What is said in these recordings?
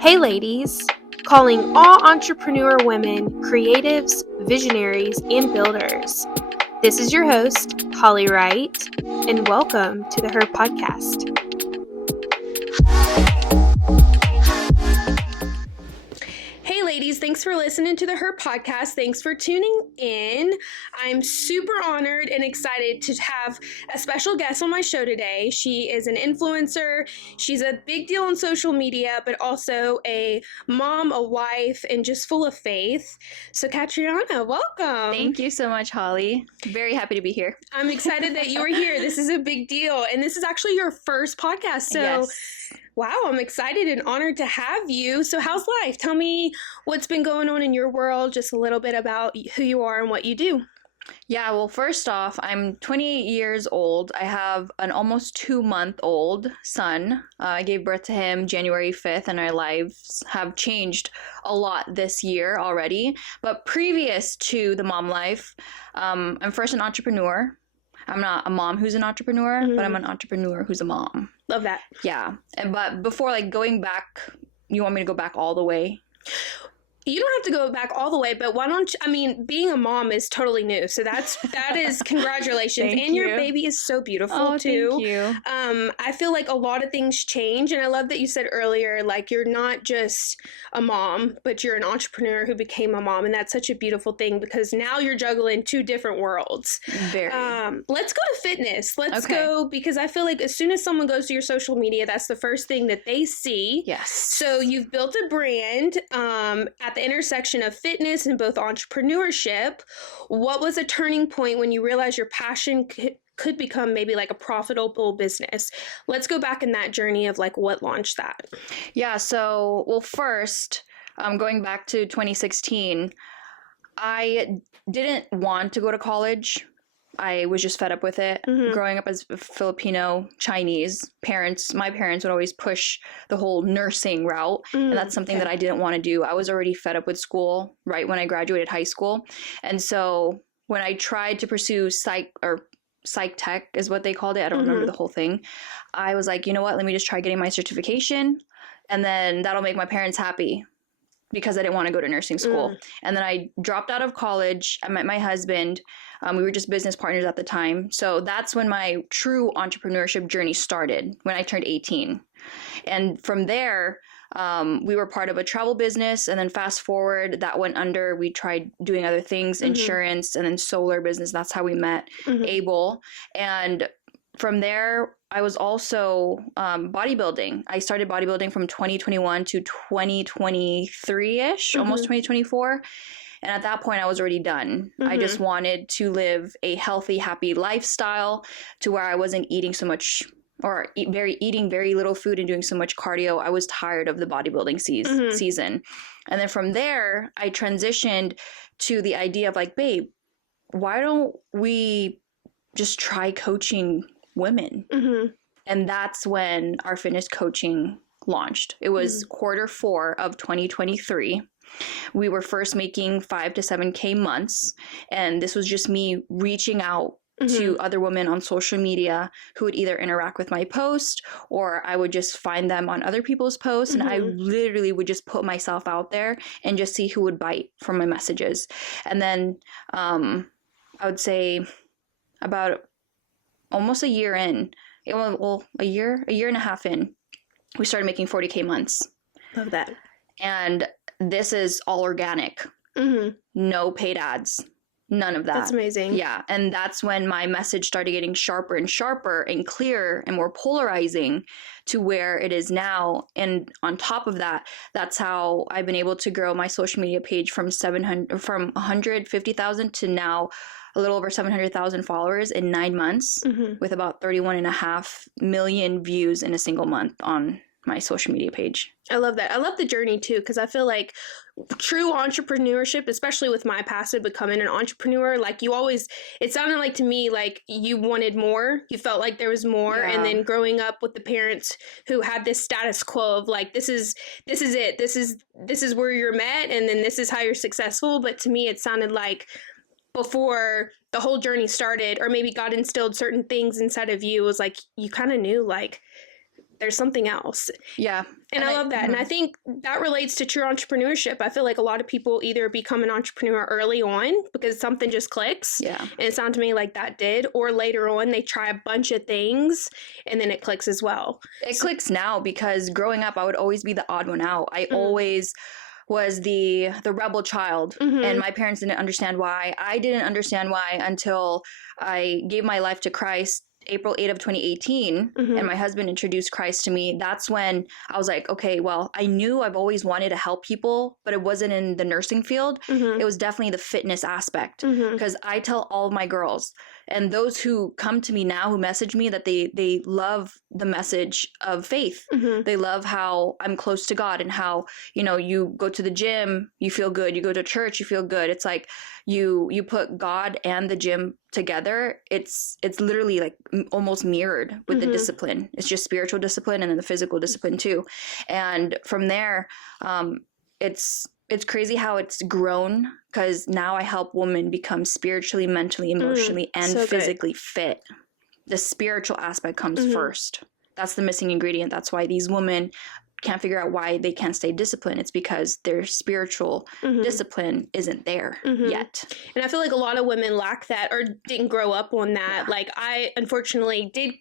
Hey ladies, calling all entrepreneur women, creatives, visionaries, and builders. This is your host, Holly Wright, and welcome to the Her Podcast. Hey ladies, thanks for listening to the Her Podcast. Thanks for tuning in. I'm super honored and excited to have a special guest on my show today. She is an influencer. She's a big deal on social media, but also a mom, a wife, and just full of faith. So Katriona, welcome. Thank you so much, Holly. Very happy to be here. I'm excited that you are here. This is a big deal. And this is actually your first podcast. So Yes. wow, I'm excited and honored to have you. So how's life? Tell me what's been going on in your world, just a little bit about who you are and what you do. Yeah, well, first off, I'm 28 years old. I have an almost 2-month-old son. I gave birth to him January 5th, and our lives have changed a lot this year already. But previous to the mom life, I'm first an entrepreneur. I'm not a mom who's an entrepreneur, but I'm an entrepreneur who's a mom. Love that. Yeah. But before, going back, you want me to go back all the way? You don't have to go back all the way, but why don't you, being a mom is totally new. So that is congratulations. Thank And your you. baby is so beautiful too. Thank you. I feel like a lot of things change. And I love that you said earlier, you're not just a mom, but you're an entrepreneur who became a mom. And that's such a beautiful thing because now you're juggling two different worlds. Very. Let's go to fitness. Let's Okay. go, because I feel like as soon as someone goes to your social media, that's the first thing that they see. Yes. So you've built a brand at the intersection of fitness and both entrepreneurship. What was a turning point when you realized your passion could become maybe a profitable business? Let's go back in that journey of what launched that. Yeah, so, well, first, going back to 2016, I didn't want to go to college. I was just fed up with it. Growing up as Filipino Chinese my parents would always push the whole nursing route. And that's something that I didn't want to do. I was already fed up with school right when I graduated high school. And so when I tried to pursue psych tech is what they called it. I don't remember the whole thing. I was like, you know what? Let me just try getting my certification. And then that'll make my parents happy, because I didn't want to go to nursing school. And then I dropped out of college. I met my husband. We were just business partners at the time. So that's when my true entrepreneurship journey started, when I turned 18. And from there, we were part of a travel business. And then fast forward, that went under. We tried doing other things, insurance, and then solar business. That's how we met Abel. And from there, I was also bodybuilding. I started bodybuilding from 2021 to 2023-ish, almost 2024. And at that point, I was already done. I just wanted to live a healthy, happy lifestyle to where I wasn't eating so much or eating very little food and doing so much cardio. I was tired of the bodybuilding season. And then from there, I transitioned to the idea of babe, why don't we just try coaching women? And that's when our fitness coaching launched. It was Q4 of 2023. We were first making 5 to 7K months, and this was just me reaching out to other women on social media who would either interact with my post, or I would just find them on other people's posts, and I literally would just put myself out there and just see who would bite from my messages. And then I would say about almost a year in, a year and a half in, we started making 40K months. Love that. And this is all organic. No paid ads. None of that. That's amazing. Yeah. And that's when my message started getting sharper and sharper and clearer and more polarizing to where it is now. And on top of that, that's how I've been able to grow my social media page from 150,000 to now a little over 700,000 followers in 9 months, with about 31.5 million views in a single month on my social media page. I love that. I love the journey too, because I feel like true entrepreneurship, especially with my past of becoming an entrepreneur, it sounded like to me you wanted more. You felt like there was more. Yeah. And then growing up with the parents who had this status quo of this is it. This is where you're met, and then this is how you're successful. But to me, it sounded like before the whole journey started, or maybe God instilled certain things inside of you, was you kind of knew there's something else. Yeah. And I love that. And I think that relates to true entrepreneurship. I feel like a lot of people either become an entrepreneur early on because something just clicks. Yeah. And it sounded to me like that did. Or later on, they try a bunch of things and then it clicks as well. It clicks now because growing up, I would always be the odd one out. I always was the rebel child, and my parents didn't understand why. I didn't understand why until I gave my life to Christ April 8th of 2018, and my husband introduced Christ to me. That's when I was like, okay, well, I knew I've always wanted to help people, but it wasn't in the nursing field. It was definitely the fitness aspect, because I tell all of my girls, and those who come to me now, who message me, that they love the message of faith. They love how I'm close to God, and how, you know, you go to the gym, you feel good. You go to church, you feel good. It's like you put God and the gym together. It's literally like almost mirrored with the discipline. It's just spiritual discipline and then the physical discipline too. And from there, it's crazy how it's grown, because now I help women become spiritually, mentally, emotionally, and so physically fit. The spiritual aspect comes first. That's the missing ingredient. That's why these women can't figure out why they can't stay disciplined. It's because their spiritual discipline isn't there yet. And I feel like a lot of women lack that or didn't grow up on that. Yeah. Like I unfortunately did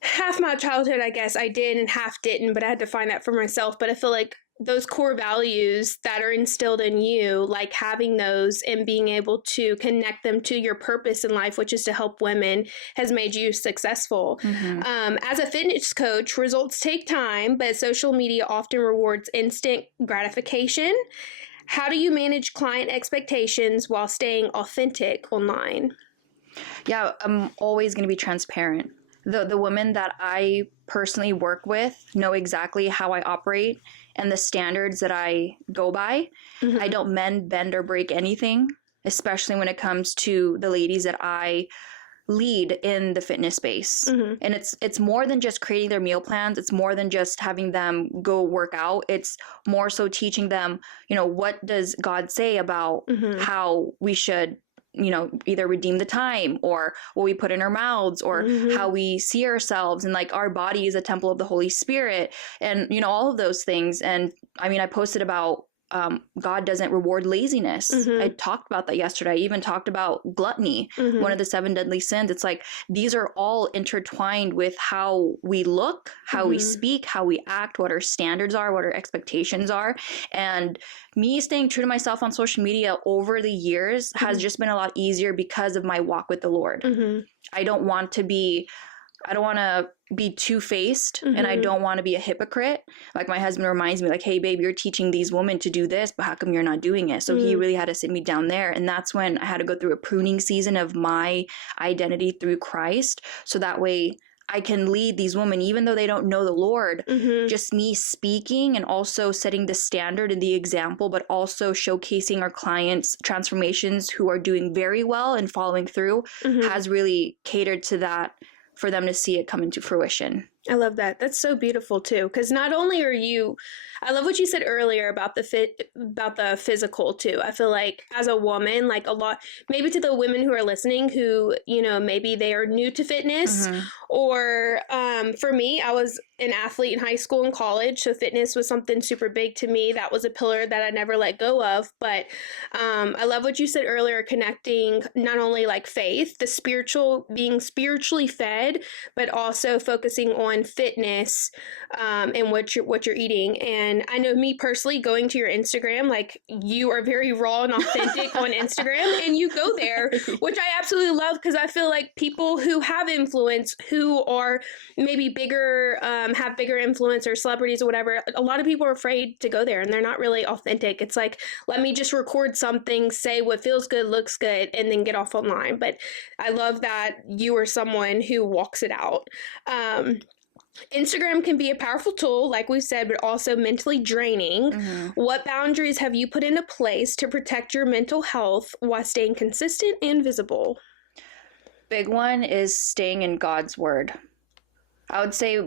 half my childhood, I guess I did and half didn't, but I had to find that for myself. But I feel like those core values that are instilled in you, like having those and being able to connect them to your purpose in life, which is to help women, has made you successful. As a fitness coach, results take time, but social media often rewards instant gratification. How do you manage client expectations while staying authentic online? Yeah, I'm always going to be transparent. The women that I personally work with know exactly how I operate and the standards that I go by. I don't bend or break anything, especially when it comes to the ladies that I lead in the fitness space. And it's more than just creating their meal plans. It's more than just having them go work out. It's more so teaching them, you know, what does God say about how we should, you know, either redeem the time or what we put in our mouths or how we see ourselves, and like our body is a temple of the Holy Spirit, and, you know, all of those things. And I mean, I posted about God doesn't reward laziness. I talked about that yesterday. I even talked about gluttony, one of the 7 deadly sins. It's like these are all intertwined with how we look, how we speak, how we act, what our standards are, what our expectations are. And me staying true to myself on social media over the years has just been a lot easier because of my walk with the Lord. I don't want to be two-faced, and I don't want to be a hypocrite. Like my husband reminds me, like, hey babe, you're teaching these women to do this, but how come you're not doing it? So he really had to sit me down there. And that's when I had to go through a pruning season of my identity through Christ. So that way I can lead these women, even though they don't know the Lord, just me speaking and also setting the standard and the example, but also showcasing our clients' transformations who are doing very well and following through has really catered to that, for them to see it come into fruition. I love that. That's so beautiful too, because not only are you, I love what you said earlier about the physical too. I feel like as a woman, like a lot, maybe to the women who are listening who, you know, maybe they are new to fitness, or for me, I was an athlete in high school and college, so fitness was something super big to me. That was a pillar that I never let go of. But I love what you said earlier, connecting not only like faith, the spiritual, being spiritually fed, but also focusing on fitness and what you're eating. And I know me personally, going to your Instagram, like you are very raw and authentic on Instagram, and you go there, which I absolutely love, because I feel like people who have influence, who are maybe bigger, have bigger influence, or celebrities or whatever, a lot of people are afraid to go there and they're not really authentic. It's like, let me just record something, say what feels good, looks good, and then get off online. But I love that you are someone who walks it out. Instagram can be a powerful tool, like we said, but also mentally draining. What boundaries have you put into place to protect your mental health while staying consistent and visible? Big one is staying in God's word. I would say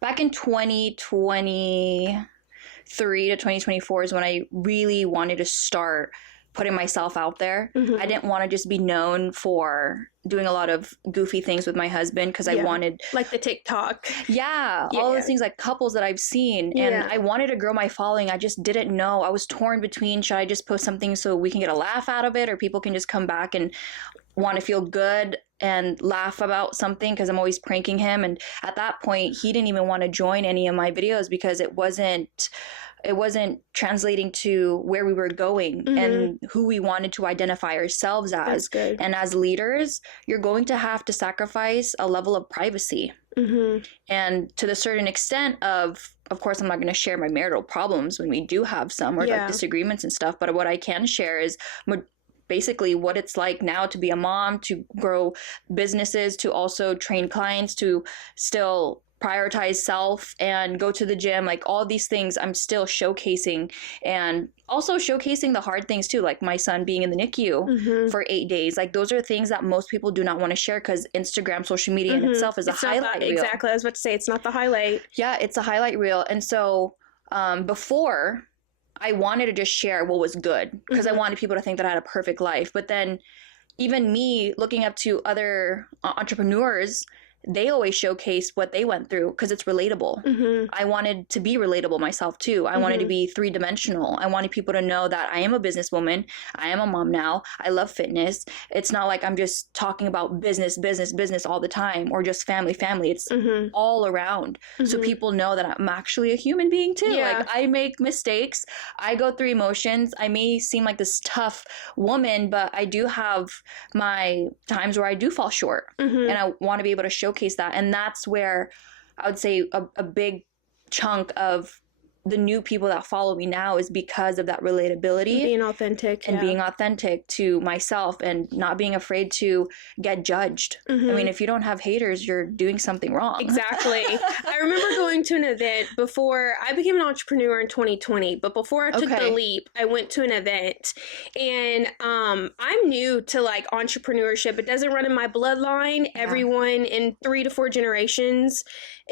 back in 2023 to 2024 is when I really wanted to start putting myself out there. Mhm. I didn't want to just be known for doing a lot of goofy things with my husband because I wanted like the TikTok. all those things like couples that I've seen, and I wanted to grow my following. I just didn't know. I was torn between, should I just post something so we can get a laugh out of it, or people can just come back and want to feel good and laugh about something because I'm always pranking him. And at that point, he didn't even want to join any of my videos because it wasn't translating to where we were going and who we wanted to identify ourselves as. That's good. And as leaders, you're going to have to sacrifice a level of privacy. And to the certain extent of course, I'm not going to share my marital problems when we do have some, or like disagreements and stuff. But what I can share is basically what it's like now to be a mom, to grow businesses, to also train clients, to still prioritize self and go to the gym. Like all these things I'm still showcasing, and also showcasing the hard things too, like my son being in the NICU for 8 days. Like those are things that most people do not want to share because Instagram, social media in itself is a highlight reel. Exactly. I was about to say, it's not the highlight. Yeah, it's a highlight reel. And so before, I wanted to just share what was good because I wanted people to think that I had a perfect life. But then even me looking up to other entrepreneurs, they always showcase what they went through because it's relatable. I wanted to be relatable myself too. I wanted to be three-dimensional. I wanted people to know that I am a businesswoman. I am a mom now. I love fitness. It's not like I'm just talking about business all the time, or just family. It's all around. So people know that I'm actually a human being too. Like I make mistakes. I go through emotions. I may seem like this tough woman, but I do have my times where I do fall short, and I want to be able to showcase that. And that's where I would say a big chunk of the new people that follow me now is because of that relatability, being authentic, and being authentic to myself and not being afraid to get judged. I mean, if you don't have haters, you're doing something wrong. Exactly. I remember going to an event before I became an entrepreneur in 2020, but before I took the leap, I went to an event, and I'm new to like entrepreneurship. It doesn't run in my bloodline. Everyone in 3 to 4 generations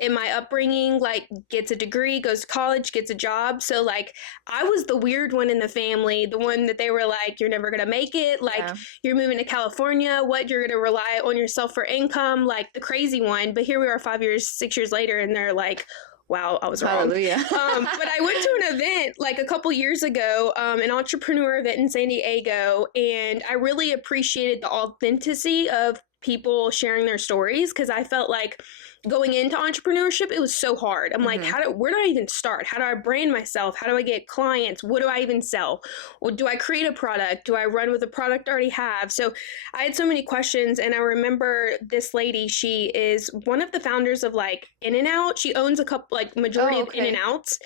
in my upbringing like gets a degree, goes to college, gets a job. So like I was the weird one in the family, the one that they were like, you're never gonna make it, like you're moving to California, what, you're gonna rely on yourself for income, like the crazy one. But here we are 6 years later, and they're like, wow, I was wrong. Hallelujah. But I went to an event like a couple years ago, an entrepreneur event in San Diego, and I really appreciated the authenticity of people sharing their stories, because I felt like going into entrepreneurship, it was so hard. I'm like, where do I even start? How do I brand myself? How do I get clients? What do I even sell? Well, do I create a product? Do I run with a product I already have? So I had so many questions, and I remember this lady, she is one of the founders of like In-N-Out. She owns a couple, like majority of In-N-Outs,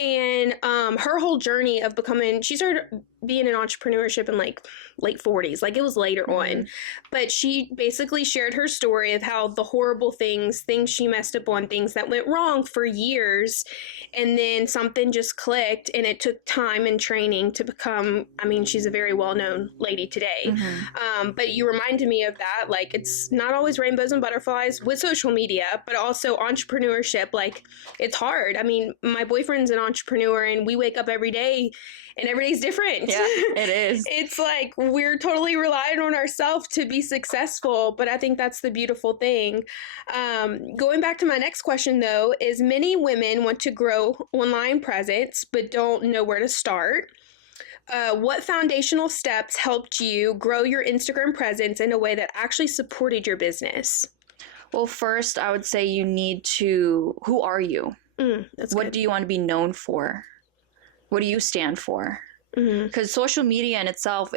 and her whole journey of becoming, she started being in entrepreneurship in like late 40s, like it was later on, but she basically shared her story of how the horrible things she messed up on, things that went wrong for years, and then something just clicked, and it took time and training to become, I mean, she's a very well-known lady today. But you reminded me of that, like it's not always rainbows and butterflies with social media, but also entrepreneurship, like it's hard. I mean, my boyfriend's an entrepreneur, and we wake up every day and every day's different. Yeah, it is. It's like we're totally relying on ourselves to be successful, but I think that's the beautiful thing. Going back to my next question, though, is many women want to grow online presence but don't know where to start. What foundational steps helped you grow your Instagram presence in a way that actually supported your business? Well, first, I would say you need to, who are you? What do you want to be known for? What do you stand for? Because social media in itself,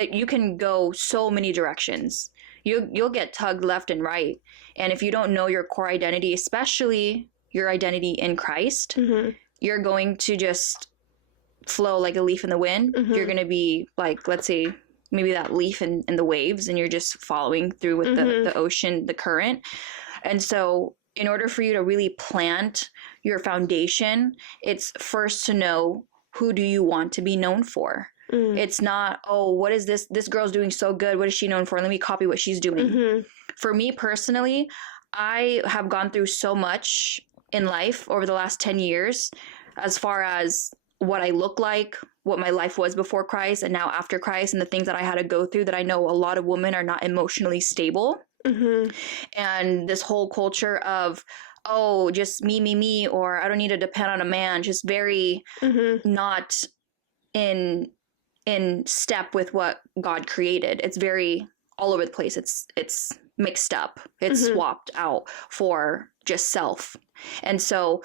you can go so many directions. You'll get tugged left and right. And if you don't know your core identity, especially your identity in Christ, you're going to just flow like a leaf in the wind. You're going to be like, let's say, maybe that leaf in the waves, and you're just following through with the ocean, the current. And so in order for you to really plant your foundation, it's first to know, who do you want to be known for? It's not, oh, what is this? This girl's doing so good. What is she known for? Let me copy what she's doing. For me personally, I have gone through so much in life over the last 10 years as far as what I look like, what my life was before Christ and now after Christ, and the things that I had to go through, that I know a lot of women are not emotionally stable. And this whole culture of, oh, just me, or I don't need to depend on a man, just very not in step with what God created. It's very all over the place. It's mixed up. It's swapped out for just self. And so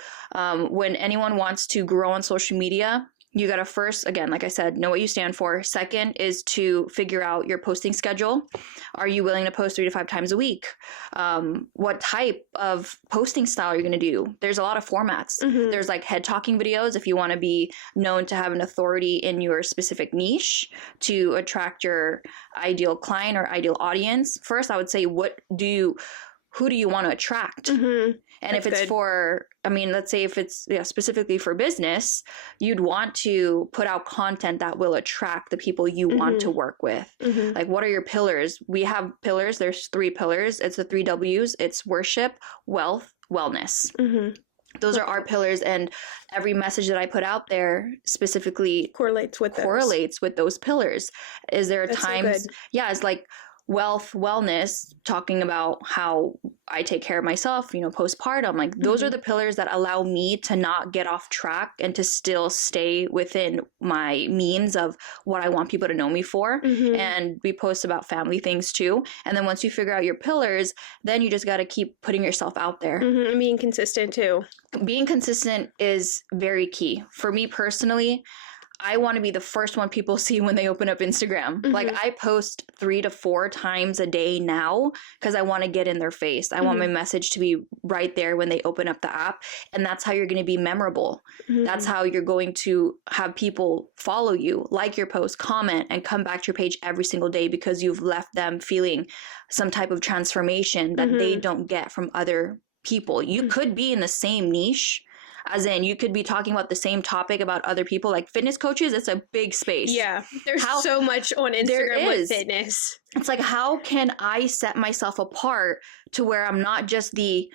when anyone wants to grow on social media, you got to first, again, like I said, know what you stand for. Second is to figure out your posting schedule. Are you willing to post 3 to 5 times a week? What type of posting style are you going to do? There's a lot of formats. There's like head talking videos if you want to be known to have an authority in your specific niche to attract your ideal client or ideal audience. First, I would say, who do you want to attract? And if it's for, let's say if it's specifically for business, you'd want to put out content that will attract the people you want to work with. Like, what are your pillars? We have pillars. There's 3 pillars. It's the 3 W's. It's worship, wealth, wellness. Those are our pillars, and every message that I put out there specifically correlates with those pillars. Is there times? So it's like wealth, wellness, talking about how I take care of myself, postpartum. Like, those are the pillars that allow me to not get off track and to still stay within my means of what I want people to know me for. And we post about family things too. And then once you figure out your pillars, then you just got to keep putting yourself out there. And being consistent too. Being consistent is very key. For me personally, I want to be the first one people see when they open up Instagram. Like, I post 3 to 4 times a day now because I want to get in their face. I want my message to be right there when they open up the app. And that's how you're going to be memorable. That's how you're going to have people follow you, like your post, comment, and come back to your page every single day because you've left them feeling some type of transformation that they don't get from other people. You could be in the same niche, as in you could be talking about the same topic about other people. Like fitness coaches, it's a big space. Yeah, there's so much on Instagram with fitness. It's like, how can I set myself apart to where I'm not just the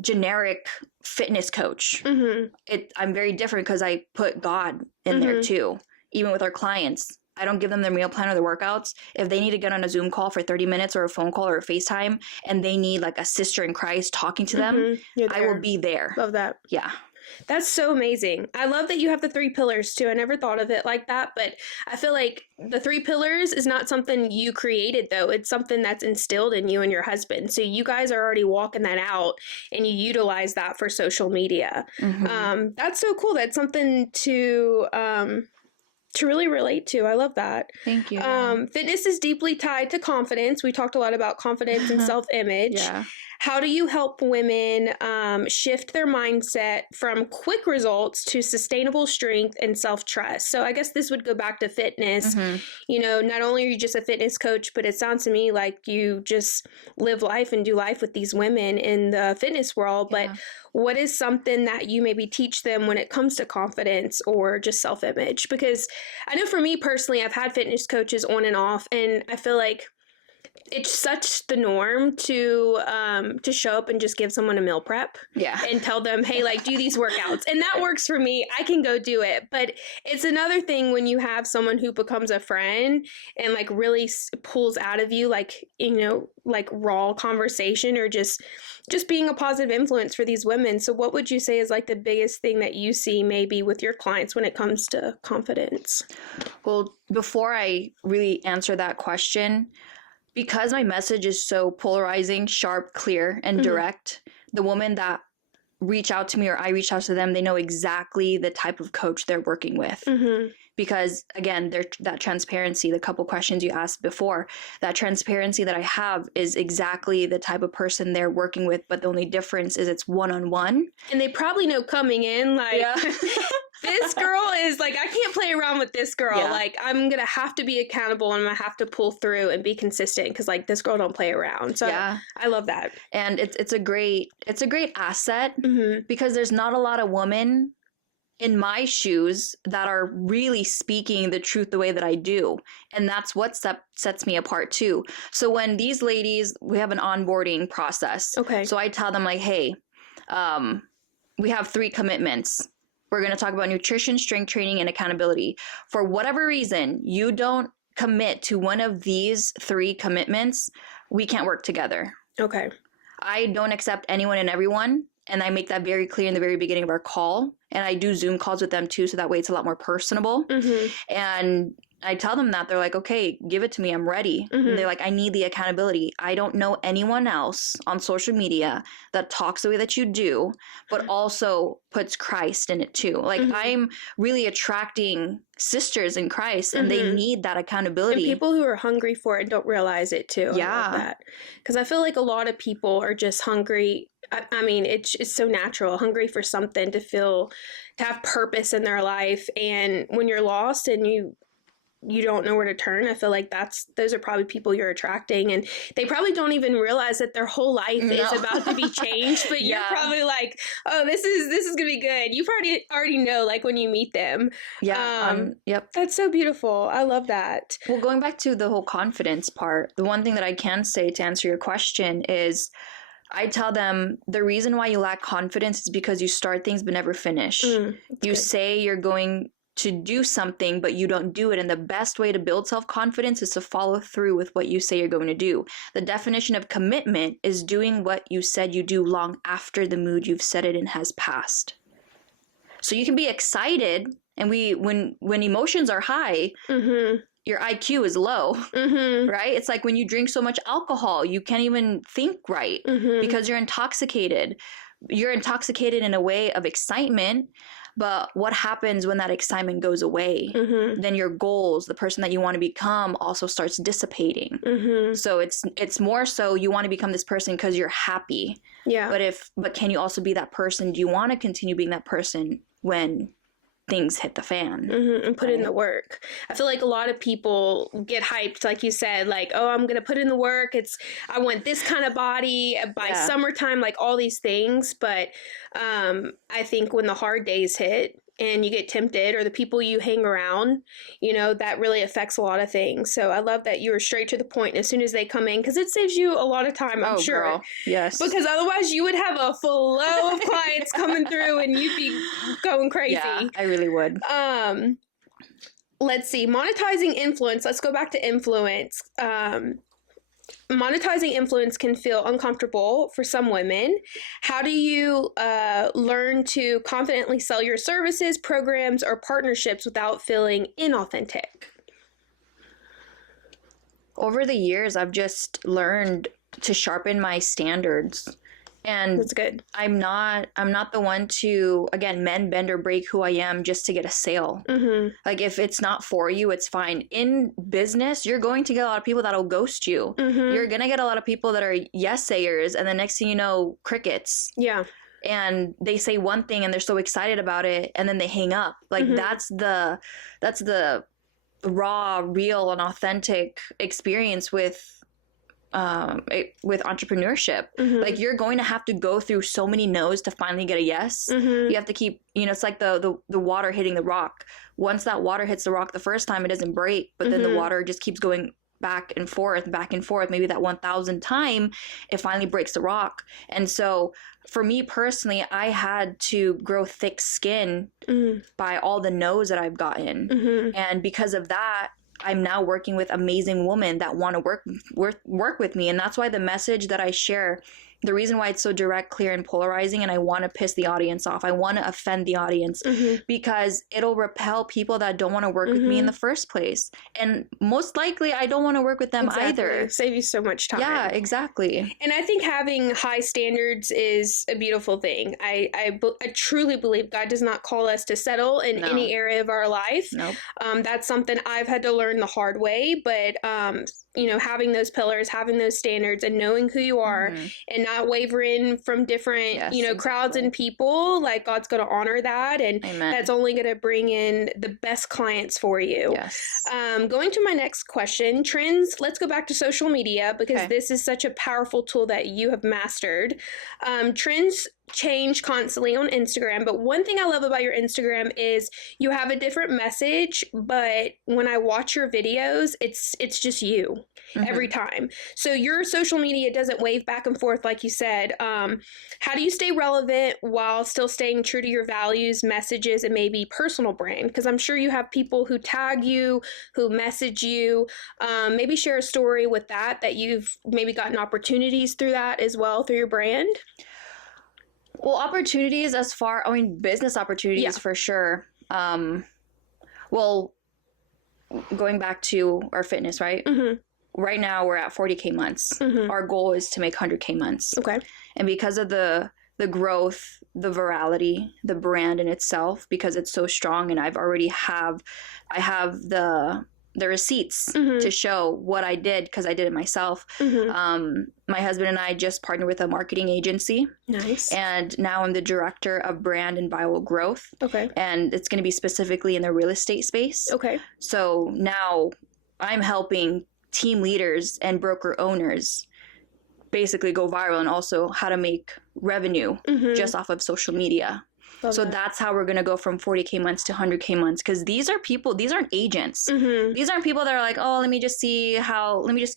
generic fitness coach? I'm very different because I put God in there too. Even with our clients, I don't give them their meal plan or their workouts. If they need to get on a Zoom call for 30 minutes or a phone call or a FaceTime and they need like a sister in Christ talking to them, I will be there. Love that. Yeah. That's so amazing. I love that you have the 3 pillars too. I never thought of it like that, but I feel like the 3 pillars is not something you created though. It's something that's instilled in you and your husband. So you guys are already walking that out and you utilize that for social media. That's so cool. That's something to really relate to. I love that. Thank you. Fitness is deeply tied to confidence. We talked a lot about confidence and self-image. Yeah. How do you help women shift their mindset from quick results to sustainable strength and self-trust? So I guess this would go back to fitness. Not only are you just a fitness coach, but it sounds to me like you just live life and do life with these women in the fitness world. But what is something that you maybe teach them when it comes to confidence or just self-image? Because I know for me personally, I've had fitness coaches on and off, and I feel like it's such the norm to show up and just give someone a meal prep and tell them, hey, like, do these workouts. And that works for me. I can go do it. But it's another thing when you have someone who becomes a friend and like really pulls out of you, like, like raw conversation or just being a positive influence for these women. So what would you say is like the biggest thing that you see maybe with your clients when it comes to confidence? Well, before I really answer that question, because my message is so polarizing, sharp, clear, and direct, the women that reach out to me or I reach out to them, they know exactly the type of coach they're working with. Because again, that transparency, the couple questions you asked before, that transparency that I have is exactly the type of person they're working with. But the only difference is it's one-on-one. And they probably know coming in, like, this girl is like, I can't play around with this girl. Like, I'm going to have to be accountable and I'm going to have to pull through and be consistent because like this girl don't play around. So I love that. And it's a great asset because there's not a lot of women in my shoes that are really speaking the truth the way that I do. And that's what sets me apart too. So when these ladies, we have an onboarding process. Okay. So I tell them like, hey, we have 3 commitments. We're going to talk about nutrition, strength training, and accountability. For whatever reason, you don't commit to one of these 3 commitments, we can't work together. Okay. I don't accept anyone and everyone. And I make that very clear in the very beginning of our call. And I do Zoom calls with them too. So that way it's a lot more personable. And I tell them that. They're like, okay, give it to me. I'm ready. And they're like, I need the accountability. I don't know anyone else on social media that talks the way that you do, but also puts Christ in it too. Like I'm really attracting sisters in Christ and they need that accountability. And people who are hungry for it and don't realize it too. Yeah. I love that. Because I feel like a lot of people are just hungry. I mean, it's so natural, hungry for something to have purpose in their life. And when you're lost and you don't know where to turn, I feel like those are probably people you're attracting, and they probably don't even realize that their whole life is about to be changed. But you're probably like, oh, this is gonna be good. You've already know, like, when you meet them. Yep. That's so beautiful. I love that. Well, going back to the whole confidence part, the one thing that I can say to answer your question is, I tell them the reason why you lack confidence is because you start things but never finish. You say you're going to do something, but you don't do it. And the best way to build self-confidence is to follow through with what you say you're going to do. The definition of commitment is doing what you said you do long after the mood you've set it in has passed. So you can be excited, and when emotions are high, your IQ is low, right? It's like when you drink so much alcohol, you can't even think right because you're intoxicated. You're intoxicated in a way of excitement. But what happens when that excitement goes away? Then your goals, the person that you want to become, also starts dissipating. So it's more so you want to become this person because you're happy. Yeah. But can you also be that person? Do you want to continue being that person when things hit the fan? And put in the work. I feel like a lot of people get hyped, like you said, like, oh, I'm gonna put in the work. I want this kind of body by summertime, like all these things. But I think when the hard days hit and you get tempted, or the people you hang around, that really affects a lot of things. So I love that you were straight to the point as soon as they come in, because it saves you a lot of time, I'm sure. Girl. Yes. Because otherwise you would have a flow of clients coming through and you'd be going crazy. Yeah, I really would. Let's see. Monetizing influence. Let's go back to influence. Monetizing influence can feel uncomfortable for some women. How do you learn to confidently sell your services, programs, or partnerships without feeling inauthentic? Over the years, I've just learned to sharpen my standards. And that's good. I'm not the one to, again, bend or break who I am just to get a sale. Like, if it's not for you, it's fine. In business, you're going to get a lot of people that'll ghost you. You're going to get a lot of people that are yes-sayers, and the next thing you know, crickets. Yeah. And they say one thing and they're so excited about it, and then they hang up. Like, that's the raw, real, and authentic experience with entrepreneurship. Like, you're going to have to go through so many no's to finally get a yes. You have to keep, it's like the water hitting the rock. Once that water hits the rock the first time, it doesn't break, but then the water just keeps going back and forth. Maybe that 1,000th time, it finally breaks the rock. And so for me personally, I had to grow thick skin by all the no's that I've gotten. And because of that, I'm now working with amazing women that want to work with me. And that's why the message that I share, the reason why it's so direct, clear, and polarizing, and I want to piss the audience off. I want to offend the audience because it'll repel people that don't want to work with me in the first place. And most likely, I don't want to work with them either. Save you so much time. Yeah, exactly. And I think having high standards is a beautiful thing. I truly believe God does not call us to settle in any area of our life. Nope. That's something I've had to learn the hard way. But, having those pillars, having those standards, and knowing who you are, and not wavering from different, crowds and people, like, God's going to honor that. And that's only going to bring in the best clients for you. Yes. Going to my next question, trends. Let's go back to social media, because this is such a powerful tool that you have mastered. Trends change constantly on Instagram, but one thing I love about your Instagram is you have a different message, but when I watch your videos, it's just you every time. So your social media doesn't wave back and forth like you said. How do you stay relevant while still staying true to your values, messages, and maybe personal brand? Because I'm sure you have people who tag you, who message you. Maybe share a story with that you've maybe gotten opportunities through that as well through your brand. Well, opportunities business opportunities for sure. Well, going back to our fitness, right? Right now we're at 40K months. Our goal is to make 100K months. Okay. And because of the growth, the virality, the brand in itself, because it's so strong, and I have the receipts to show what I did, because I did it myself. My husband and I just partnered with a marketing agency. Nice. And now I'm the director of brand and viral growth. Okay. And it's going to be specifically in the real estate space. Okay. So now I'm helping team leaders and broker owners basically go viral, and also how to make revenue just off of social media. So that's how we're going to go from 40K months to 100K months, because these are people, these aren't agents. These aren't people that are like, oh, let me just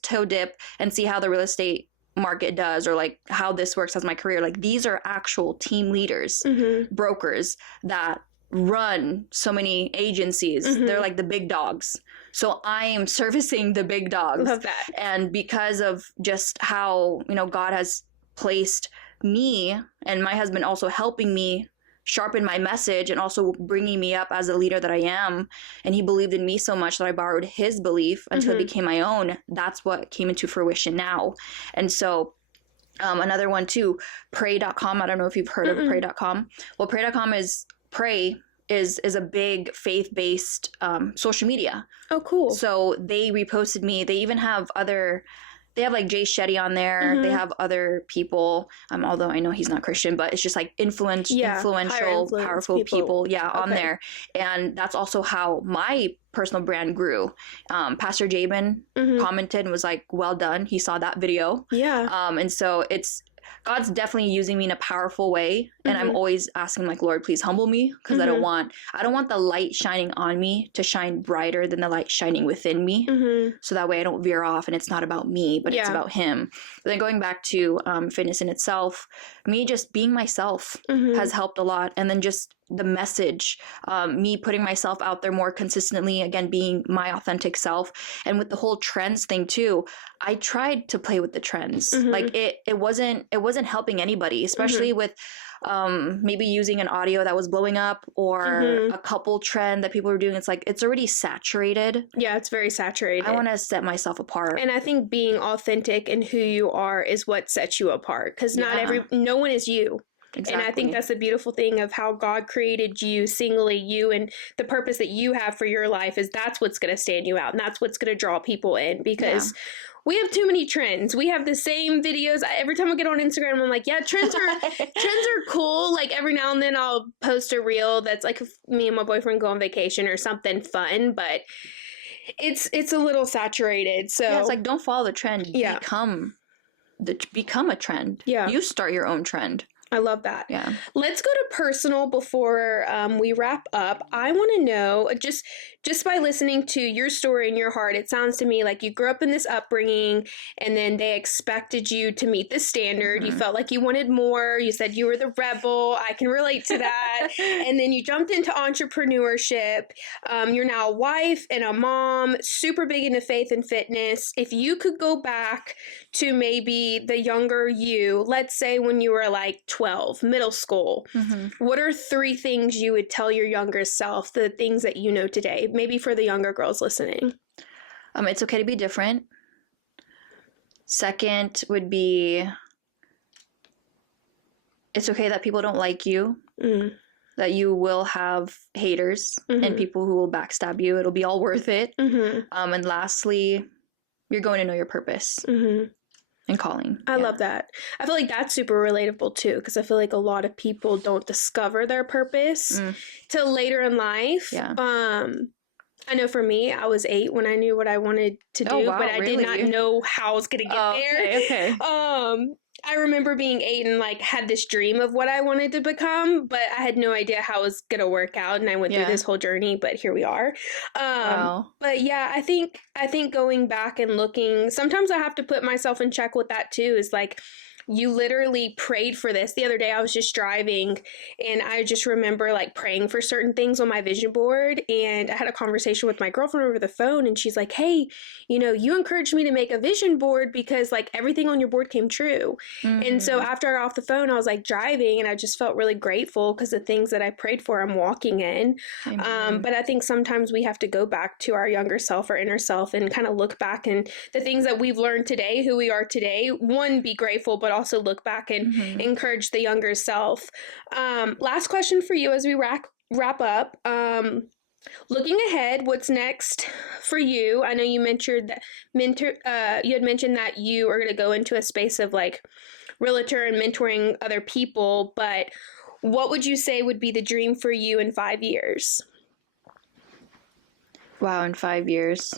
toe dip and see how the real estate market does, or like how this works as my career. Like, these are actual team leaders, brokers that run so many agencies. They're like the big dogs. So I am servicing the big dogs. Love that. And because of just how, God has placed me and my husband also helping me sharpen my message, and also bringing me up as a leader that I am. And he believed in me so much that I borrowed his belief until it became my own. That's what came into fruition now. And so another one too, pray.com. I don't know if you've heard of pray.com. Well, pray.com is a big faith-based social media. Oh, cool. So they reposted me. They even have they have like Jay Shetty on there. They have other people, although I know he's not Christian, but it's just like influential, powerful people on there. And that's also how my personal brand grew. Pastor Jabin commented and was like, well done. He saw that video. Yeah. And so God's definitely using me in a powerful way. And I'm always asking, like, Lord, please humble me, because I don't want the light shining on me to shine brighter than the light shining within me. So that way I don't veer off and it's not about me, but it's about him. But then going back to fitness in itself, me just being myself has helped a lot. And then just the message, me putting myself out there more consistently, again, being my authentic self. And with the whole trends thing too, I tried to play with the trends. Like it wasn't helping anybody, especially with maybe using an audio that was blowing up, or a couple trend that people were doing. It's like, it's already saturated. Yeah, it's very saturated. I want to set myself apart. And I think being authentic and who you are is what sets you apart, because no one is you. Exactly. And I think that's the beautiful thing of how God created you, singly you, and the purpose that you have for your life is that's what's going to stand you out, and that's what's going to draw people in, because we have too many trends. We have the same videos. Every time I get on Instagram, I'm like, yeah, trends are cool. Like, every now and then I'll post a reel that's like me and my boyfriend go on vacation or something fun, but it's a little saturated. So it's like, don't follow the trend. Become a trend. Yeah. You start your own trend. I love that. Yeah. Let's go to personal before we wrap up. I want to know, just by listening to your story and your heart, it sounds to me like you grew up in this upbringing, and then they expected you to meet this standard. You felt like you wanted more. You said you were the rebel. I can relate to that. And then you jumped into entrepreneurship. You're now a wife and a mom, super big into faith and fitness. If you could go back to maybe the younger you, let's say when you were like 12, middle school, what are 3 things you would tell your younger self, the things that you know today, maybe for the younger girls listening? It's okay to be different. Second would be, it's okay that people don't like you, that you will have haters and people who will backstab you. It'll be all worth it. And lastly, you're going to know your purpose. And calling. I love that. I feel like that's super relatable too, because I feel like a lot of people don't discover their purpose till later in life. Yeah. I know for me, I was 8 when I knew what I wanted to do, but I did not know how I was going to get there. Okay. I remember being 8 and like had this dream of what I wanted to become, but I had no idea how it was gonna work out, and I went through this whole journey, but here we are. Wow. But yeah, I think going back and looking, sometimes I have to put myself in check with that too. Is like, you literally prayed for this. The other day I was just driving and I just remember like praying for certain things on my vision board, and I had a conversation with my girlfriend over the phone, and she's like, "Hey, you encouraged me to make a vision board because like everything on your board came true." And so after I got off the phone, I was like driving and I just felt really grateful because the things that I prayed for, I'm walking in. But I think sometimes we have to go back to our younger self, our inner self, and kind of look back and the things that we've learned today, who we are today, one, be grateful, but also look back and encourage the younger self. Last question for you as we wrap up. Looking ahead, what's next for you? I know you mentioned that you had mentioned that you are going to go into a space of like realtor and mentoring other people, but what would you say would be the dream for you in 5 years? Wow, in 5 years.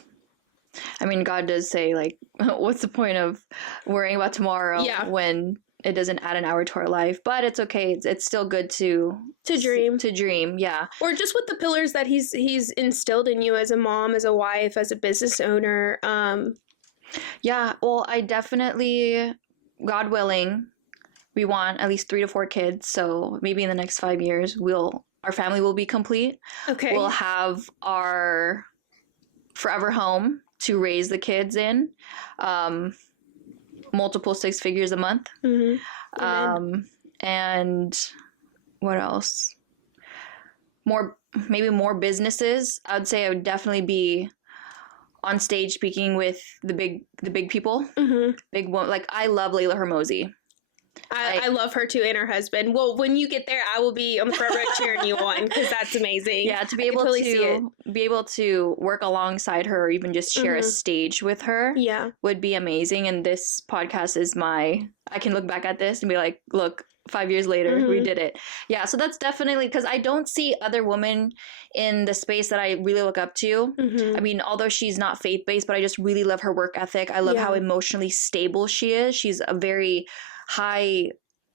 I mean, God does say, like, what's the point of worrying about tomorrow when it doesn't add an hour to our life? But it's okay. It's still good to dream. To dream, yeah. Or just with the pillars that he's instilled in you as a mom, as a wife, as a business owner. Yeah, well, I definitely, God willing, we want at least 3 to 4 kids. So maybe in the next 5 years, our family will be complete. Okay. We'll have our forever home to raise the kids in, multiple 6 figures a month. And what else? Maybe more businesses. I would say I would definitely be on stage speaking with the big people, big one. Like, I love Layla Hermosi. I love her too, and her husband. Well, when you get there, I will be on the front row cheering you on because that's amazing. Yeah, to be able to work alongside her, or even just share a stage with her, would be amazing. And this podcast is I can look back at this and be like, look, 5 years later, we did it. Yeah, so that's definitely, because I don't see other women in the space that I really look up to. I mean, although she's not faith-based, but I just really love her work ethic. I love how emotionally stable she is. She's a very high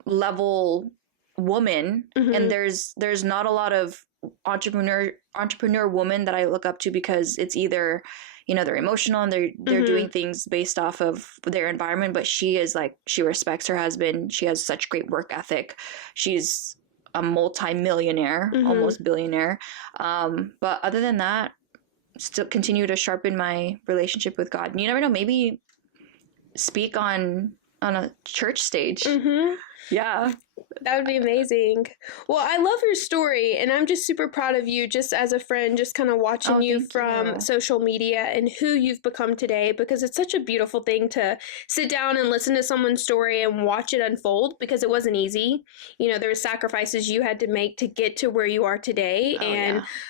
level woman, and there's not a lot of entrepreneur women that I look up to, because it's either they're emotional and they're doing things based off of their environment, but she is like, she respects her husband, she has such great work ethic, she's a multi-millionaire, almost billionaire, but other than that, still continue to sharpen my relationship with God. And you never know, maybe speak on a church stage. Yeah, that would be amazing. Well, I love your story, and I'm just super proud of you, just as a friend, just kind of watching you from social media and who you've become today, because it's such a beautiful thing to sit down and listen to someone's story and watch it unfold, because it wasn't easy. There were sacrifices you had to make to get to where you are today,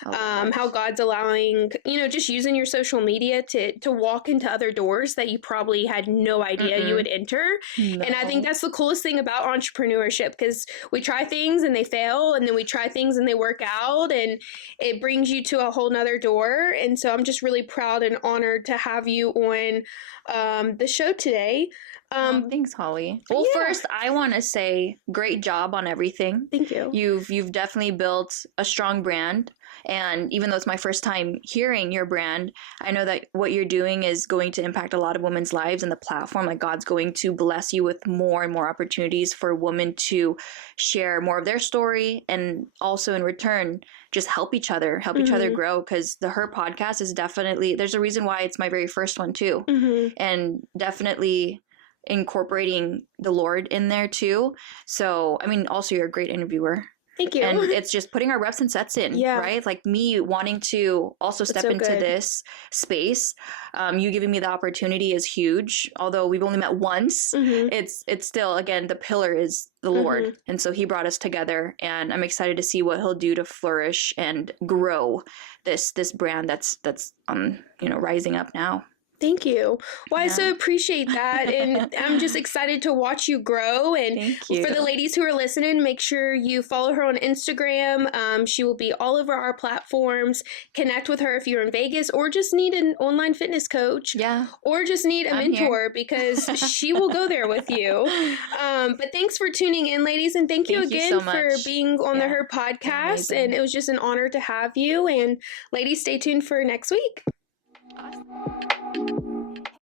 how God's allowing, just using your social media to walk into other doors that you probably had no idea you would enter. No. And I think that's the coolest thing about entrepreneurship, because we try things and they fail, and then we try things and they work out, and it brings you to a whole nother door. And so I'm just really proud and honored to have you on the show today. Thanks, Holly. Well, first, I want to say great job on everything. Thank you. You've definitely built a strong brand. And even though it's my first time hearing your brand, I know that what you're doing is going to impact a lot of women's lives, and the platform, like, God's going to bless you with more and more opportunities for women to share more of their story, and also in return, just help each other grow. Because Her podcast is definitely, there's a reason why it's my very first one too. And definitely incorporating the Lord in there too. So, I mean, also you're a great interviewer. Thank you. And it's just putting our reps and sets in, right? Like, me wanting to also step into this space. You giving me the opportunity is huge. Although we've only met once, it's still, again, the pillar is the Lord. And so He brought us together, and I'm excited to see what He'll do to flourish and grow this brand that's rising up now. Thank you. Well, I so Yeah. appreciate that. And I'm just excited to watch you grow. And Thank you. for the ladies who are listening, make sure you follow her on Instagram. She will be all over our platforms. Connect with her if you're in Vegas or just need an online fitness coach. Yeah. Or just need a I'm mentor here. because she will go there with you. But thanks for tuning in, ladies. And thank you Thank you again so for much. being on the Yeah, Her you're podcast. amazing. And it was just an honor to have you. And ladies, stay tuned for next week. Awesome.